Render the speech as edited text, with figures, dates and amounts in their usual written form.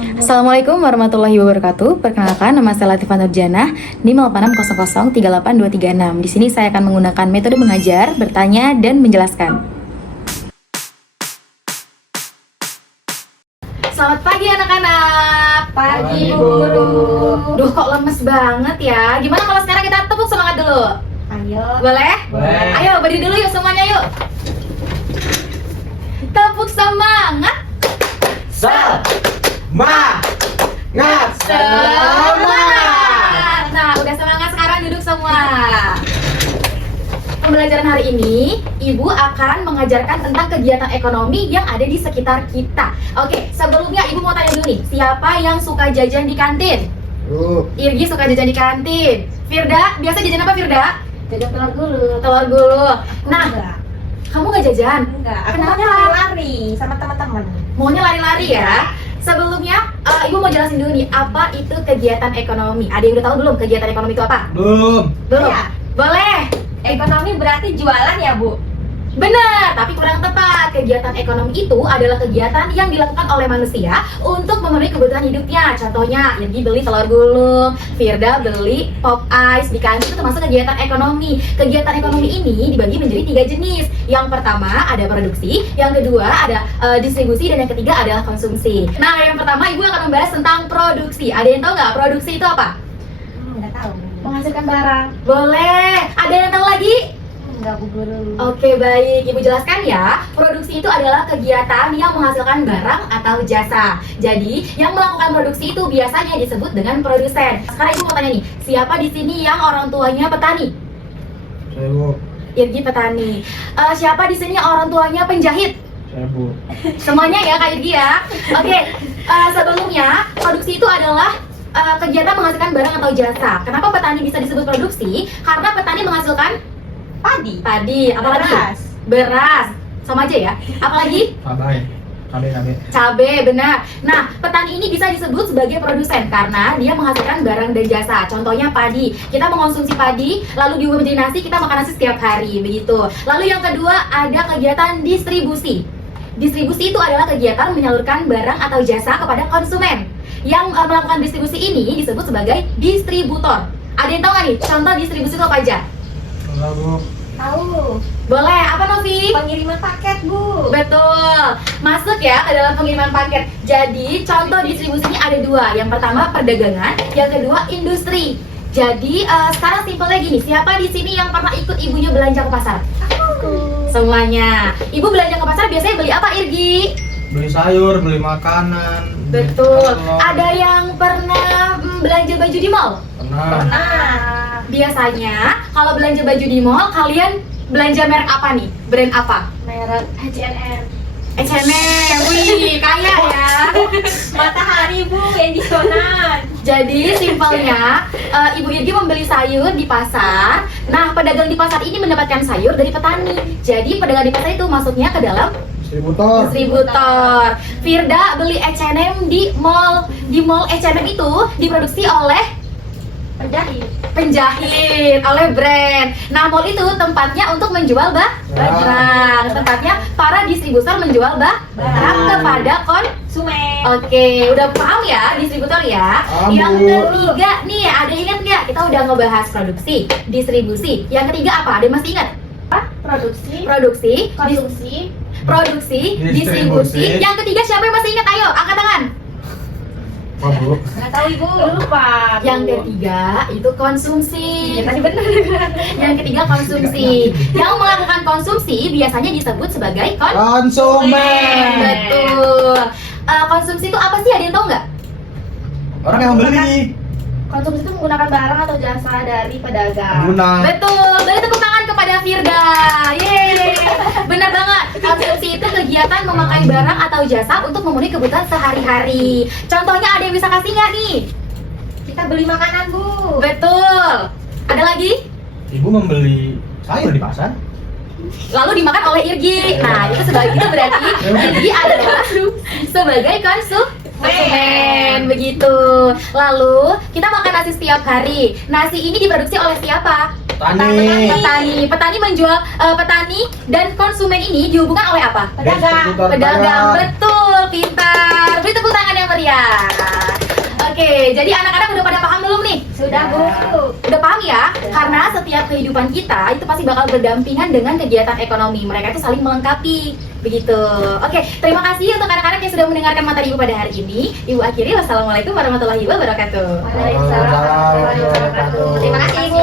Assalamualaikum warahmatullahi wabarakatuh. Perkenalkan, nama saya Latifah Nurjana, NIM 8600038236. Di sini saya akan menggunakan metode mengajar, bertanya, dan menjelaskan. Selamat pagi anak-anak. Pagi, guru. Duh, kok lemes banget ya. Gimana kalau sekarang kita tepuk semangat dulu? Ayo. Boleh? Boleh. Ayo, berdiri dulu yuk semuanya yuk. Tepuk semangat. Semangat. Semangat. Nah, udah semangat sekarang duduk semua. Pembelajaran hari ini, Ibu akan mengajarkan tentang kegiatan ekonomi yang ada di sekitar kita. Oke, sebelumnya Ibu mau tanya dulu nih, siapa yang suka jajan di kantin? Irgi suka jajan di kantin. Firda, biasa jajan apa Firda? Jajan telur gulung. Telur gulung. Nah, Enggak. kamu nggak jajan? Enggak. Aku Kenapa? maunya lari-lari sama teman-teman. Maunya lari-lari ya? Sebelumnya, Ibu mau jelasin dulu nih, apa itu kegiatan ekonomi? Ada yang udah tahu belum kegiatan ekonomi itu apa? Belum. Belum? Iya. Boleh? Ekonomi berarti jualan ya, Bu? Benar, tapi kurang tepat. Kegiatan ekonomi itu adalah kegiatan yang dilakukan oleh manusia untuk memenuhi kebutuhan hidupnya. Contohnya, Irgi beli telur gulung, Firda beli pop ice di kantin, itu termasuk kegiatan ekonomi. Kegiatan ekonomi ini dibagi menjadi 3 jenis. Yang pertama ada produksi, yang kedua ada distribusi, dan yang ketiga adalah konsumsi. Nah, yang pertama Ibu akan membahas tentang produksi. Ada yang tahu nggak produksi itu apa? Enggak tahu. Menghasilkan barang. Boleh. Ada yang tahu lagi? Enggak, Bu Guru. Oke, baik. Ibu jelaskan ya. Produksi itu adalah kegiatan yang menghasilkan barang atau jasa. Jadi, yang melakukan produksi itu biasanya disebut dengan produsen. Sekarang Ibu mau tanya nih, siapa di sini yang orang tuanya petani? Saya Bu. Irgi petani. Siapa di sini yang orang tuanya penjahit? Saya Bu. Semuanya ya, Kak Irgi ya. Oke, sebelumnya produksi itu adalah kegiatan menghasilkan barang atau jasa. Kenapa petani bisa disebut produksi? Karena petani menghasilkan Padi. apalagi? Beras. Sama aja ya. Apalagi? Cabai. Cabe, benar. Nah, petani ini bisa disebut sebagai produsen karena dia menghasilkan barang dan jasa. Contohnya padi. Kita mengonsumsi padi, lalu diubah menjadi nasi, kita makan nasi setiap hari, begitu. Lalu yang kedua ada kegiatan distribusi. Distribusi itu adalah kegiatan menyalurkan barang atau jasa kepada konsumen. Yang melakukan distribusi ini disebut sebagai distributor. Ada yang tahu nggak nih contoh distribusi itu apa aja? Enggak Bu. Tahu. Boleh, apa Novi? Pengiriman paket, Bu. Betul, masuk ya ke dalam pengiriman paket. Jadi contoh distribusinya ada 2. Yang pertama perdagangan, yang kedua industri. Jadi sekarang simpelnya gini, siapa di sini yang pernah ikut ibunya belanja ke pasar? Semuanya. Ibu belanja ke pasar biasanya beli apa, Irgi? Beli sayur, beli makanan. Betul. telur. Ada yang pernah belanja baju di mall? Pernah. Nah, Biasanya kalau belanja baju di mall, kalian belanja merek apa nih? Brand apa? merek H&M. H&M. Wih, kaya ya. Matahari, Bu, yang diskonan. Jadi simpelnya, Ibu Irgi membeli sayur di pasar. Nah, pedagang di pasar ini mendapatkan sayur dari petani. Jadi pedagang di pasar itu masuknya ke dalam Distributor. distributor. Firda beli H&M di mall. Di mall H&M itu diproduksi oleh penjahit, oleh brand. Nah, mall itu tempatnya untuk menjual barang. Tempatnya para distributor menjual barang kepada Sume. Oke, udah paham ya distributor ya? Paham, Yang Bu. ketiga nih, ada ingat nggak? Kita udah ngebahas produksi, distribusi. Yang ketiga apa? Ada yang masih ingat? Produksi, Konsumsi. produksi, distribusi. Distribusi. Yang ketiga siapa yang masih ingat? Ayo, angkat tangan. Apa Bu? Enggak tahu, Ibu. Lupa. Yang ketiga itu konsumsi. Iya, tadi benar. Yang ketiga konsumsi. Yang melakukan konsumsi biasanya disebut sebagai Konsumen. Betul. Konsumsi itu apa sih? Ada yang tahu nggak? Orang yang membeli. Konsumsi itu menggunakan barang atau jasa dari pedagang. Guna. Betul, beri tepuk tangan kepada Firda. Yeay, benar banget. Konsumsi itu kegiatan memakai barang atau jasa untuk memenuhi kebutuhan sehari-hari. Contohnya ada yang bisa kasih nggak nih? Kita beli makanan, Bu. Betul. Ada lagi? Ibu membeli sayur di pasar. Lalu dimakan oleh Irgi. Nah, itu berarti Irgi adalah sebagai konsumen. Begitu. Lalu kita makan nasi setiap hari. Nasi ini diproduksi oleh siapa? Petani menjual petani dan konsumen ini dihubungkan oleh apa? Pedagang. Pedagang, betul, pintar. Beri tepuk tangan yang meriah. Oke, jadi anak-anak udah pada paham belum nih? Sudah, Bu. Udah paham ya? Karena setiap kehidupan kita itu pasti bakal berdampingan dengan kegiatan ekonomi. Mereka itu saling melengkapi. Begitu. Oke, terima kasih untuk anak-anak yang sudah mendengarkan materi Ibu pada hari ini. Ibu akhiri, wassalamualaikum warahmatullahi wabarakatuh. Waalaikumsalam warahmatullahi wabarakatuh. Terima kasih, Ibu.